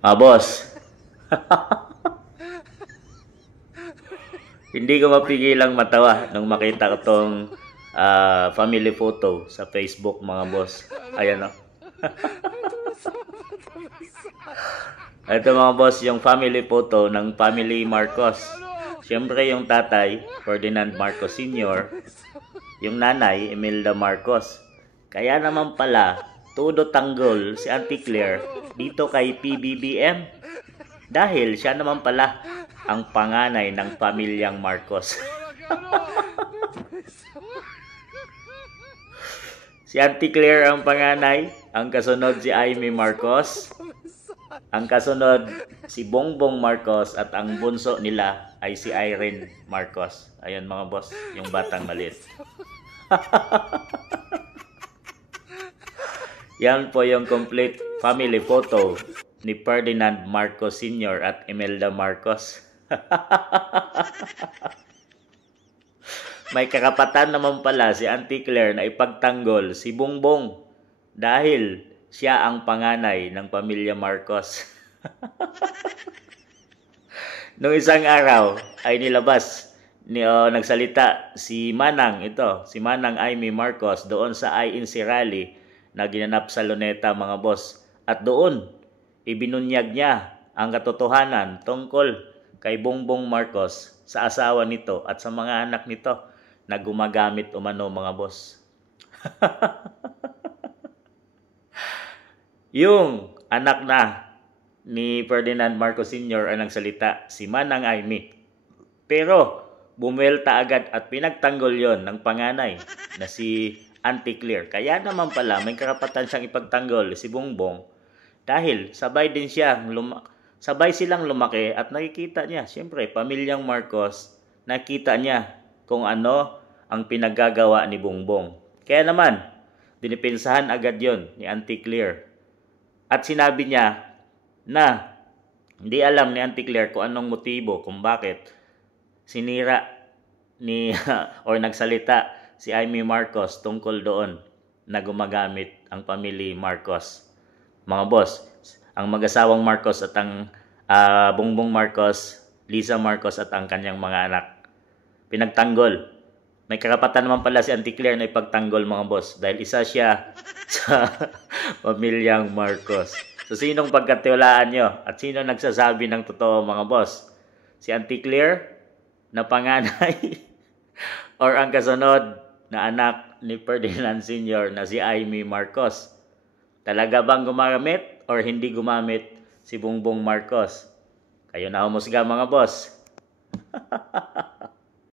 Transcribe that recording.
Boss, hindi ko mapigilang matawa nung makita ko tong family photo sa Facebook, mga boss. Ayan o. Ito mga boss, yung family photo ng family Marcos. Siyempre yung tatay, Ferdinand Marcos Sr., yung nanay, Imelda Marcos. Kaya naman pala, todo tanggol si Auntie Claire dito kay PBBM. Dahil siya naman pala ang panganay ng pamilyang Marcos. Si Auntie Claire ang panganay, ang kasunod si Amy Marcos, ang kasunod si Bongbong Marcos at ang bunso nila ay si Irene Marcos. Ayun mga boss, yung batang maliit. Yan po yung complete family photo ni Ferdinand Marcos Sr. at Imelda Marcos. May karapatan naman pala si Auntie Claire na ipagtanggol si Bongbong dahil siya ang panganay ng pamilya Marcos. Noong isang araw ay nagsalita si Manang si Manang Amy Marcos doon sa INC rally na ginanap sa Luneta, mga boss. At doon, ibinunyag niya ang katotohanan tungkol kay Bongbong Marcos sa asawa nito at sa mga anak nito na gumagamit umano, mga boss. Yung anak na ni Ferdinand Marcos Sr. ay nagsalita, si Manang Amy. Pero bumuelta agad at pinagtanggol yon ng panganay na si Auntie Claire. Kaya naman pala may karapatan siyang ipagtanggol si Bongbong dahil sabay silang lumaki at nakikita niya, siyempre pamilyang Marcos, nakita niya kung ano ang pinaggagawa ni Bongbong. Kaya naman, dinipinsahan agad yon ni Auntie Claire. At sinabi niya na hindi alam ni Auntie Claire kung anong motibo, kung bakit sinira ni or nagsalita si Amy Marcos tungkol doon na gumagamit ang family Marcos. Mga boss, ang mag-asawang Marcos at ang Bongbong Marcos, Lisa Marcos at ang kanyang mga anak, pinagtanggol. May karapatan naman pala si Auntie Claire na ipagtanggol, mga boss, dahil isa siya sa pamilyang Marcos. So, sinong pagkatiwalaan nyo? At sino nagsasabi ng totoo, mga boss? Si Auntie Claire na panganay or ang kasunod na anak ni Ferdinand Sr. na si Amy Marcos? Talaga bang gumamit or hindi gumamit si Bongbong Marcos? Kayo na humusga, mga boss.